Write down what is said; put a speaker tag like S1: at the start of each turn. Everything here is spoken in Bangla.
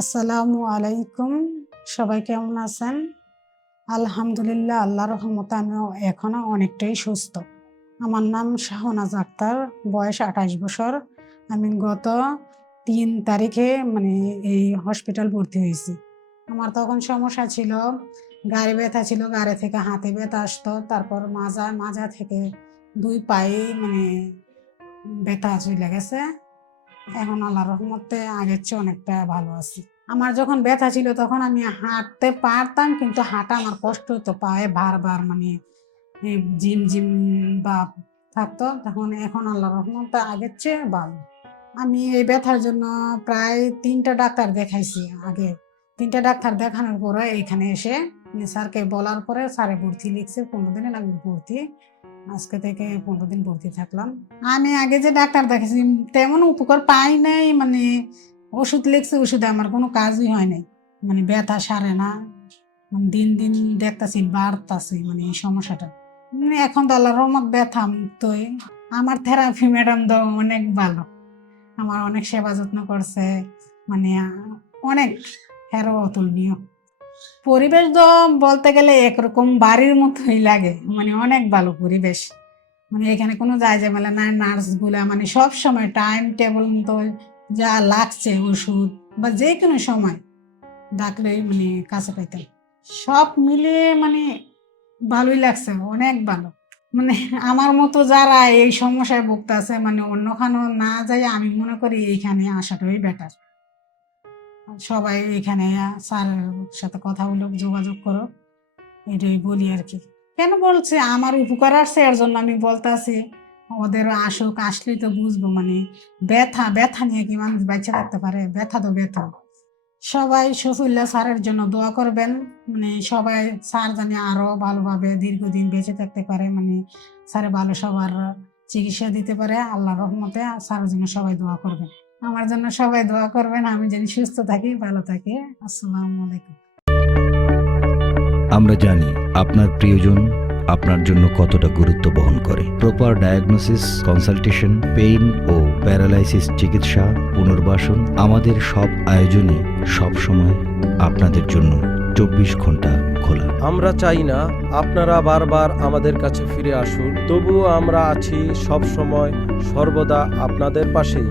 S1: আসসালামু আলাইকুম। সবাই কেমন আছেন? আলহামদুলিল্লাহ আল্লাহ রহমতে আমি এখনও অনেকটাই সুস্থ। আমার নাম শাহনাজ আক্তার, বয়স আঠাশ বছর। আমি গত তিন তারিখে মানে এই হসপিটাল ভর্তি হয়েছি। আমার তখন সমস্যা ছিল, গাড়ি ব্যথা ছিল, গাড়ি থেকে হাতে ব্যথা আসতো, তারপর মাজা মাজা থেকে দুই পায়ে মানে ব্যথা চলে গেছে। এখন আল্লাহ রহমতে আগের চেয়ে অনেকটা ভালো আছি। আমার যখন ব্যথা ছিল তখন আমি হাঁটতে পারতাম, কিন্তু হাঁটা আমার কষ্ট হতো পায়ে বারবার মানে জিম জিম বা থাকতো, তখন এখন আল্লাহ রহমতে আগের চেয়ে ভালো। আমি এই ব্যথার জন্য প্রায় তিনটা ডাক্তার দেখাইছি আগে। তিনটা ডাক্তার দেখানোর পরে এখানে এসে স্যারকে বলার পরে স্যারে ভর্তি লিখছে পনেরো দিনের আমি ভর্তি আজকে থেকে পনেরো দিন ভর্তি থাকলাম। আমি আগে যে ডাক্তার দেখেছি তেমন উপকার পাই নাই মানে ওষুধ লিখছে ওষুধে আমার কোনো কাজই হয় নাই। মানে ব্যথা সারে না মানে দিন দিন দেখতাছি বাড়তাছি মানে এই সমস্যাটা। মানে এখন তো আল্লাহ রহমত ব্যথা মুক্তই। আমার থেরাপি ম্যাডাম তো অনেক ভালো। আমার অনেক সেবা যত্ন করছে মানে অনেক হেরো অতুলনীয়। পরিবেশ তো বলতে গেলে একরকম বাড়ির মতোই লাগে। মানে অনেক ভালো পরিবেশ। মানে এখানে কোনো যায় ঝামেলা নাই, নার্সগুলা মানে সব সময় টাইম টেবিল মতো যা লাগছে ওষুধ বা যে কোনো সময় ডাকলেই মানে কাছে পাইতাম। সব মিলিয়ে মানে ভালোই লাগছে, অনেক ভালো। মানে আমার মতো যারা এই সমস্যায় ভুগতেছে মানে অন্যখানে না যাই আমি মনে করি এইখানে আসাটাই বেটার সবাই এখানে স্যারের সাথে কথা বলো, যোগাযোগ করো। এটাই বলি আর কি। কেন বলছে? আমার উপকার আসছে, এর জন্য আমি বলতেছি, ওদের আসুক, আসলেই তো বুঝব মানে ব্যথা ব্যথা নিয়ে কি মানুষ বাচ্চা থাকতে পারে? ব্যথা তো ব্যথা। সবাই শফিউল্লাহ স্যারের জন্য দোয়া করবেন মানে সবাই স্যার জানি আরও ভালোভাবে দীর্ঘদিন বেঁচে থাকতে পারে মানে স্যারে ভালো সবার চিকিৎসা দিতে পারে আল্লাহ রহমতে স্যারের জন্য সবাই দোয়া করবেন। আমার জন্য সবাই দোয়া করবেন আমি যেন সুস্থ থাকি ভালো থাকি। আসসালামু আলাইকুম।
S2: আমরা জানি আপনার প্রিয়জন আপনার জন্য কতটা গুরুত্ব বহন করে। প্রপার ডায়াগনোসিস কনসালটেশন পেইন ও প্যারালাইসিস চিকিৎসা পুনর্বাসন আমাদের সব আয়োজনই সবসময় আপনাদের জন্য চব্বিশ ঘণ্টা খোলা।
S3: আমরা চাই না আপনারা বারবার আমাদের কাছে ফিরে আসুন তবুও আমরা আছি সব সময় সর্বদা আপনাদের পাশেই।